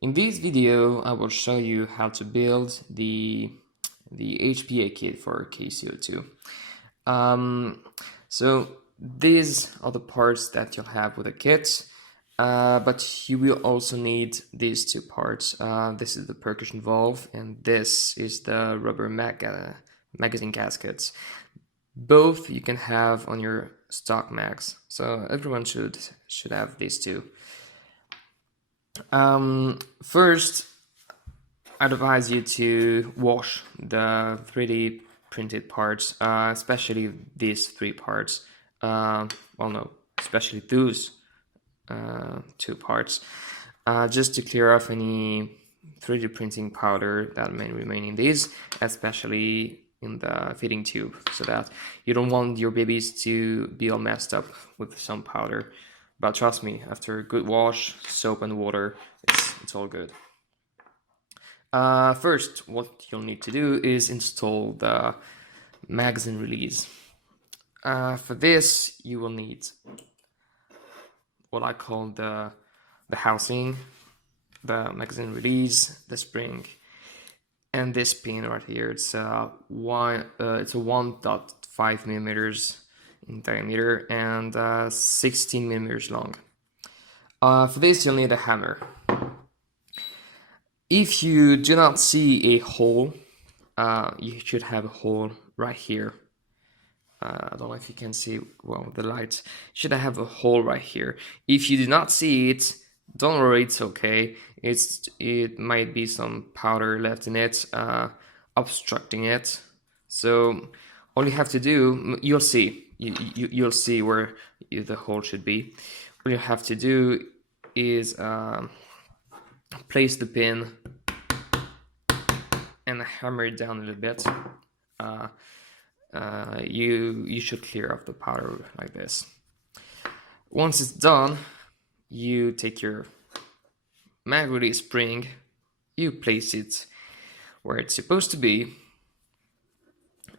In this video, I will show you how to build the HPA kit for KC02. So these are the parts that you'll have with the kit, but you will also need these two parts. This is the percussion valve, and this is the rubber magazine gaskets. Both you can have on your stock mags, so everyone should have these two. First, I'd advise you to wash the 3D printed parts, especially these three parts. Well, no, especially those two parts, just to clear off any 3D printing powder that may remain in these, especially in the feeding tube, so that you don't want your babies to be all messed up with some powder. But trust me, after a good wash, soap and water, it's all good. First, what you'll need to do is install the magazine release. For this, you will need what I call the housing, the magazine release, the spring, and this pin right here. It's a 1.5 millimeters in diameter and 16 millimeters long. For this, you'll need a hammer. If you do not see a hole, you should have a hole right here. I don't know if you can see well the light. Should I have a hole right here? If you do not see it, don't worry, it's okay. It might be some powder left in it, obstructing it. So all you have to do, you'll see. You'll see where the hole should be. All you have to do is place the pin and hammer it down a little bit. You should clear off the powder like this. Once it's done, you take your mag release spring, you place it where it's supposed to be.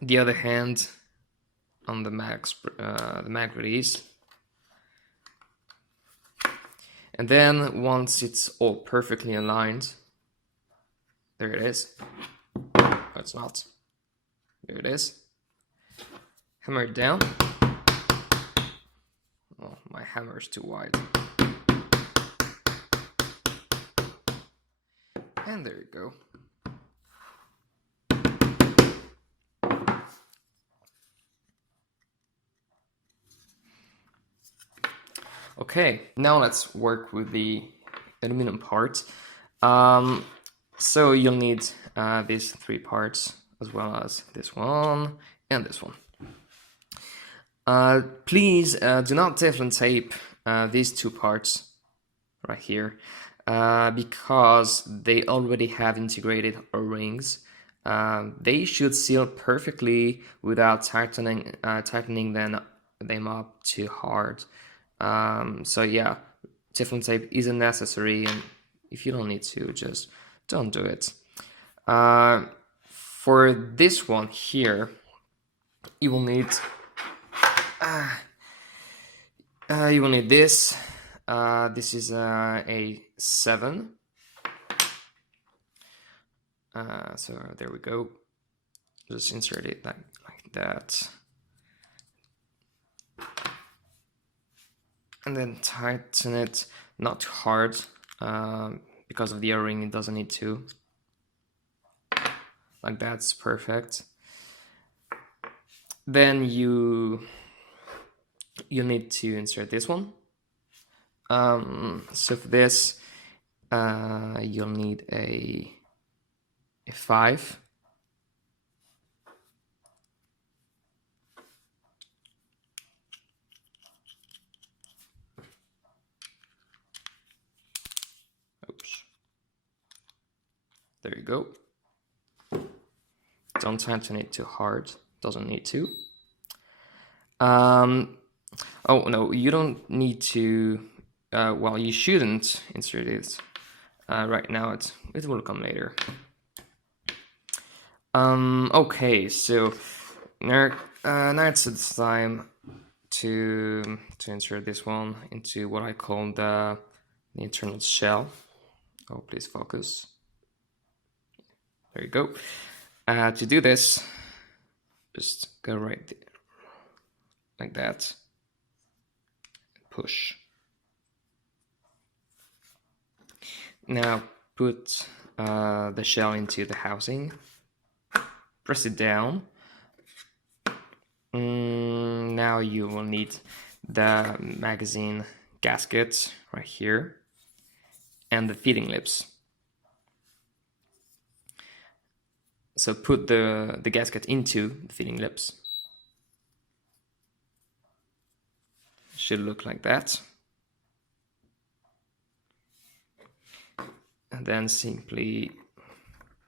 The other hand on the mag release. And then once it's all perfectly aligned, there it is. No, it's not. There it is. Hammer it down. Oh, my hammer is too wide. And there you go. Okay, now let's work with the aluminum part. So you'll need these three parts, as well as this one and this one. Please do not Teflon tape these two parts right here, because they already have integrated O-rings. They should seal perfectly without tightening them up too hard. So yeah, Teflon tape isn't necessary, and if you don't need to, just don't do it. For this one here, you will need this. This is a 7. So there we go. Just insert it like that. And then tighten it, not too hard, because of the O-ring it doesn't need to. Like that's perfect. Then you need to insert this one. So for this, you'll need a 5. Oops. There you go. Don't tighten it too hard. Doesn't need to. Oh no, you don't need to. Well, you shouldn't insert it right now. It will come later. Okay, so now it's the time to insert this one into what I call the internal shell Oh, please focus. There you go. To do this, just go right there, like that. Push. Now put the shell into the housing. Press it down. Now you will need the magazine gasket right here and the feeding lips. So put the gasket into the feeding lips. Should look like that. And then simply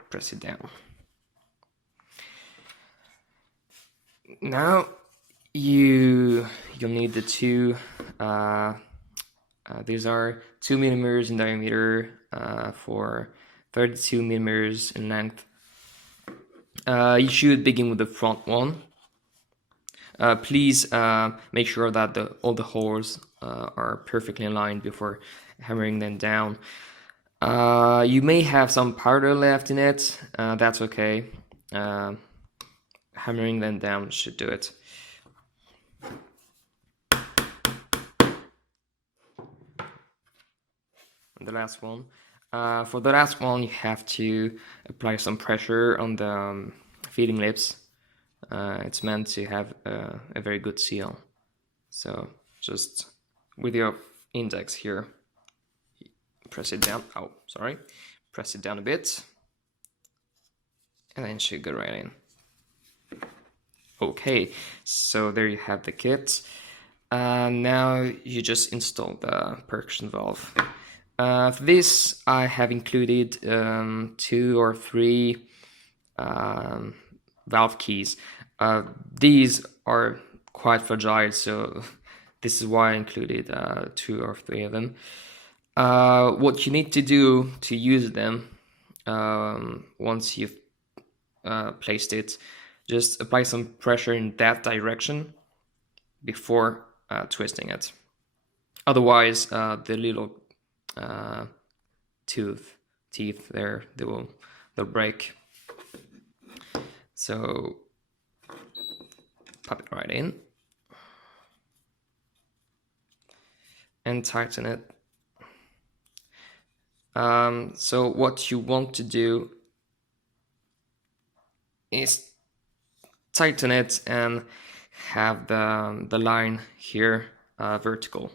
press it down. Now you'll need the two. These are 2 millimeters in diameter for 32 millimeters in length. You should begin with the front one. Please make sure that all the holes are perfectly aligned before hammering them down. You may have some powder left in it. That's okay. Hammering them down should do it. And the last one. For the last one, you have to apply some pressure on the feeding lips. It's meant to have a very good seal. So just with your index here, press it down. Oh, sorry. Press it down a bit. And then it should go right in. Okay, so there you have the kit. Now you just install the percussion valve. For this, I have included 2 or 3 valve keys. These are quite fragile, so this is why I included 2 or 3 of them. What you need to do to use them, once you've placed it, just apply some pressure in that direction before twisting it. Otherwise, the little teeth there, they'll break. So pop it right in and tighten it. So what you want to do is tighten it and have the line here vertical.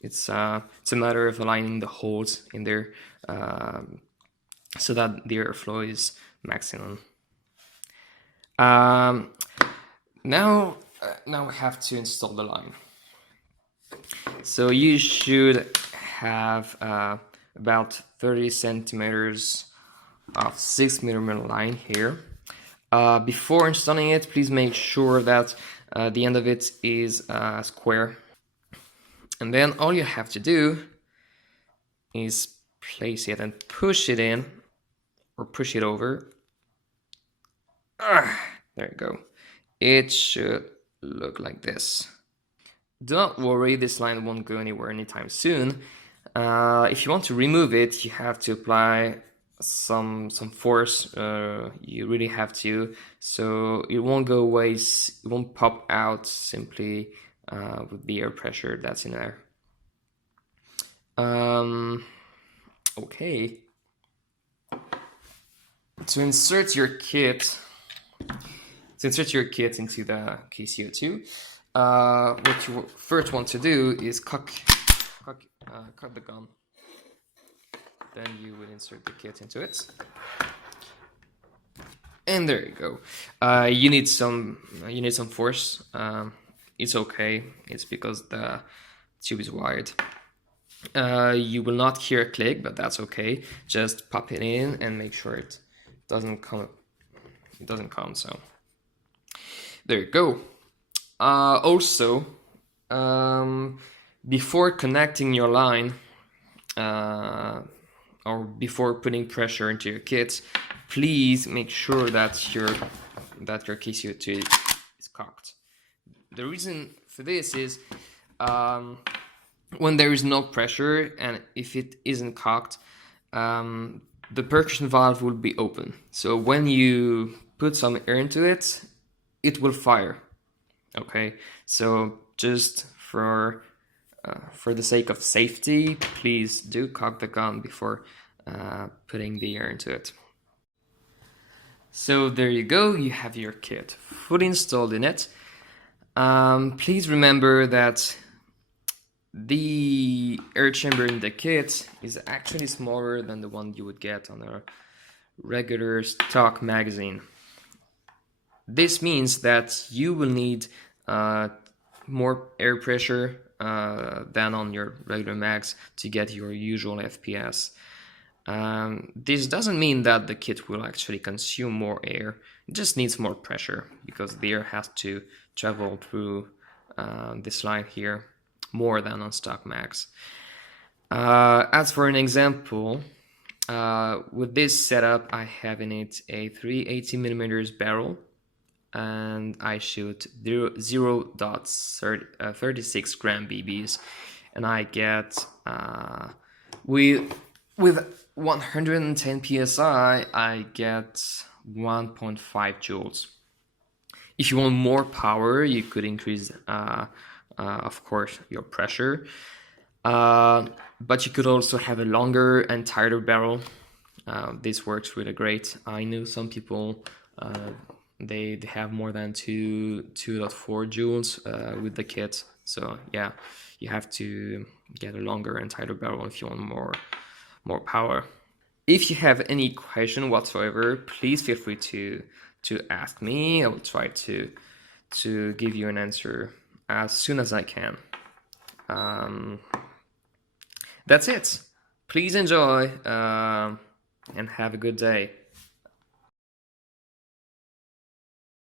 It's a matter of aligning the holes in there so that the airflow is maximum. Now we have to install the line. So you should have about 30 centimeters of 6 millimeter line here. Before installing it, please make sure that the end of it is square. And then all you have to do is place it and push it in, or push it over. There you go. It should look like this. Do not worry, this line won't go anywhere anytime soon. If you want to remove it, you have to apply some force. You really have to, so it won't go away. It won't pop out simply with the air pressure that's in there. Okay. To insert your kit into the KC02, what you first want to do is cut the gun. Then you would insert the kit into it, and there you go. You need some force. It's okay. It's because the tube is wired. You will not hear a click, but that's okay. Just pop it in and make sure it doesn't come. It doesn't come. So there you go. Also, before connecting your line, or before putting pressure into your kit, please make sure that your KC02 is cocked. The reason for this is when there is no pressure and if it isn't cocked, the percussion valve will be open. So when you put some air into it, it will fire. Okay, so just for the sake of safety, please do cock the gun before putting the air into it. So there you go, you have your kit fully installed in it. Please remember that the air chamber in the kit is actually smaller than the one you would get on a regular stock magazine. This means that you will need more air pressure than on your regular mags to get your usual FPS. This doesn't mean that the kit will actually consume more air, it just needs more pressure because the air has to travel through this line here more than on stock mags. As for an example, with this setup I have in it a 380mm barrel and I shoot 0.36 gram BBs, and I get with 110 psi I get 1.5 joules. If you want more power, you could increase of course your pressure, but you could also have a longer and tighter barrel. This works really great. I know some people they have more than 2.4 joules with the kit, so yeah, you have to get a longer and tighter barrel if you want more power. If you have any question whatsoever, please feel free to ask me. I will try to give you an answer as soon as I can. That's it. Please enjoy and have a good day.